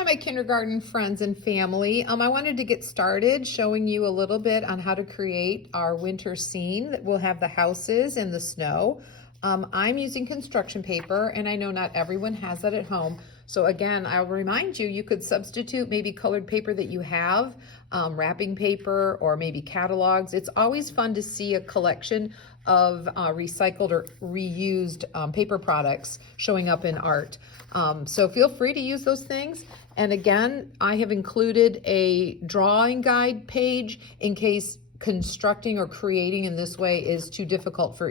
Hi, my kindergarten friends and family. I wanted to get started showing you a little bit on how to create our winter scene that will have the houses in the snow. I'm using construction paper, and I know not everyone has that at home. So again, I'll remind you, you could substitute maybe colored paper that you have, wrapping paper, or maybe catalogs. It's always fun to see a collection of recycled or reused paper products showing up in art. So feel free to use those things. And again, I have included a drawing guide page in case constructing or creating in this way is too difficult for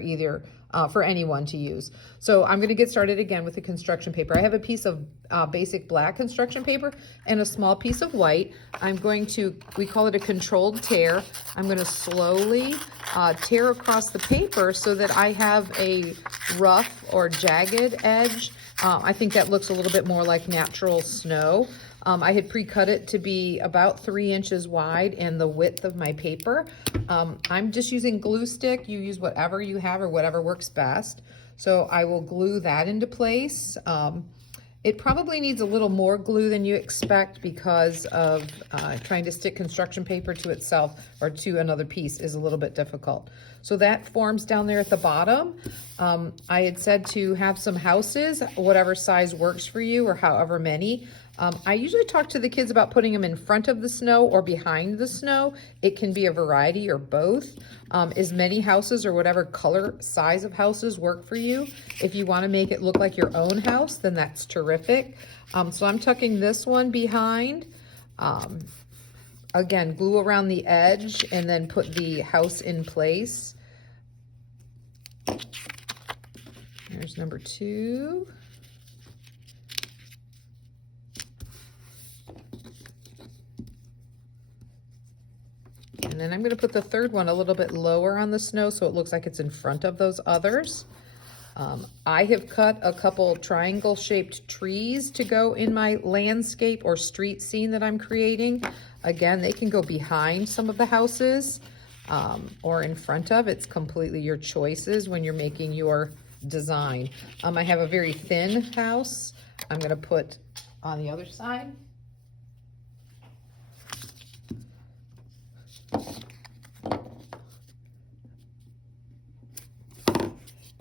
for anyone to use. So I'm going to get started again with the construction paper. I have a piece of basic black construction paper and a small piece of white. I'm going to, we call it a controlled tear. I'm going to slowly tear across the paper so that I have a rough or jagged edge. I think that looks a little bit more like natural snow. I had pre-cut it to be about 3 inches wide and the width of my paper. I'm just using glue stick. You use whatever you have or whatever works best. So I will glue that into place. It probably needs a little more glue than you expect because of trying to stick construction paper to itself or to another piece is a little bit difficult. So that forms down there at the bottom. I had said to have some houses, whatever size works for you or however many. I usually talk to the kids about putting them in front of the snow or behind the snow. It can be a variety or both. As many houses or whatever color size of houses work for you. If you want to make it look like your own house, then that's terrific. So I'm tucking this one behind. Again, glue around the edge and then put the house in place. There's number 2. And then I'm going to put the third one a little bit lower on the snow so it looks like it's in front of those others. I have cut a couple triangle-shaped trees to go in my landscape or street scene that I'm creating. Again, they can go behind some of the houses or in front of. It's completely your choices when you're making your design. I have a very thin house. I'm going to put on the other side.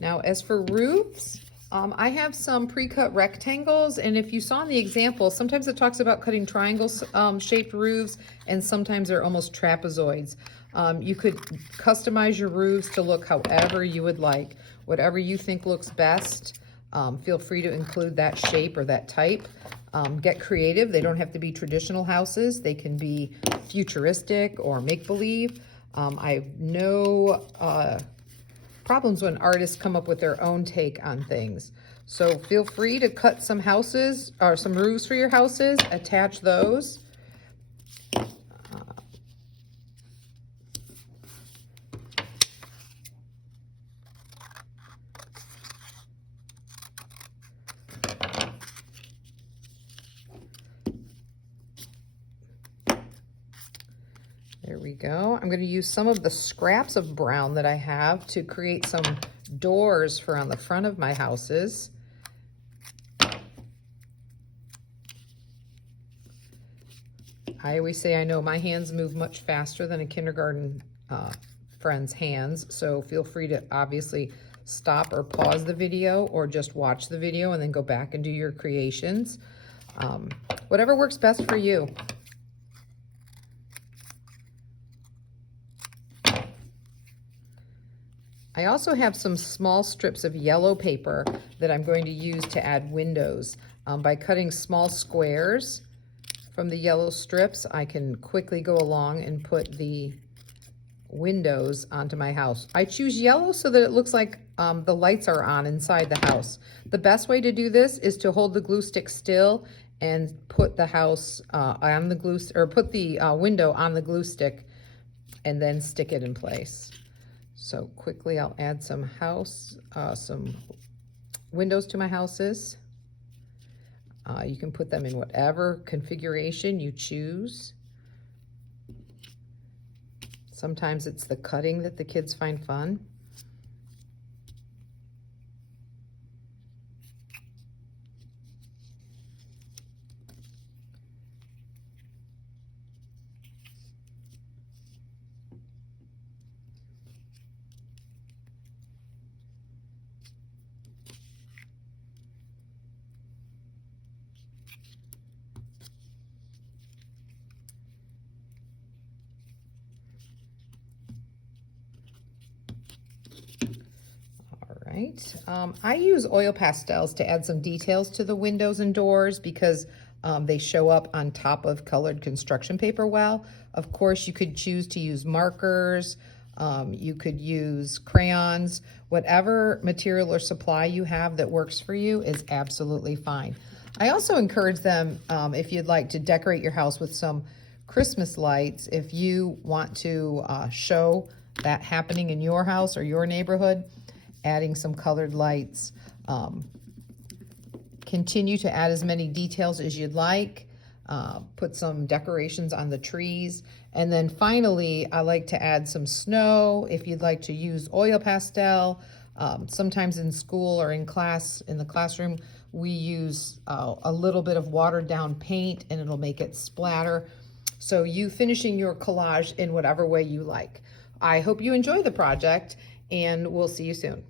Now, as for roofs, I have some pre-cut rectangles, and if you saw in the example, sometimes it talks about cutting triangles shaped roofs, and sometimes they're almost trapezoids. You could customize your roofs to look however you would like. Whatever you think looks best, feel free to include that shape or that type. Get creative. They don't have to be traditional houses. They can be futuristic or make-believe. I have no problems when artists come up with their own take on things. So feel free to cut some houses or some roofs for your houses, attach those. There we go. I'm going to use some of the scraps of brown that I have to create some doors for on the front of my houses. I always say I know my hands move much faster than a kindergarten friend's hands, so feel free to obviously stop or pause the video or just watch the video and then go back and do your creations. Whatever works best for you. I also have some small strips of yellow paper that I'm going to use to add windows. By cutting small squares from the yellow strips, I can quickly go along and put the windows onto my house. I choose yellow so that it looks like the lights are on inside the house. The best way to do this is to hold the glue stick still and put the house on the glue, or put the window on the glue stick and then stick it in place. So quickly I'll add some windows to my houses. You can put them in whatever configuration you choose. Sometimes it's the cutting that the kids find fun. All right. I use oil pastels to add some details to the windows and doors because they show up on top of colored construction paper well. Of course, you could choose to use markers. You could use crayons. Whatever material or supply you have that works for you is absolutely fine. I also encourage them, if you'd like to decorate your house with some Christmas lights, if you want to show that happening in your house or your neighborhood, adding some colored lights. Continue to add as many details as you'd like. Put some decorations on the trees. And then finally, I like to add some snow if you'd like to use oil pastel. Sometimes in school or in class, in the classroom, we use a little bit of watered down paint and it'll make it splatter. So you finishing your collage in whatever way you like. I hope you enjoy the project and we'll see you soon.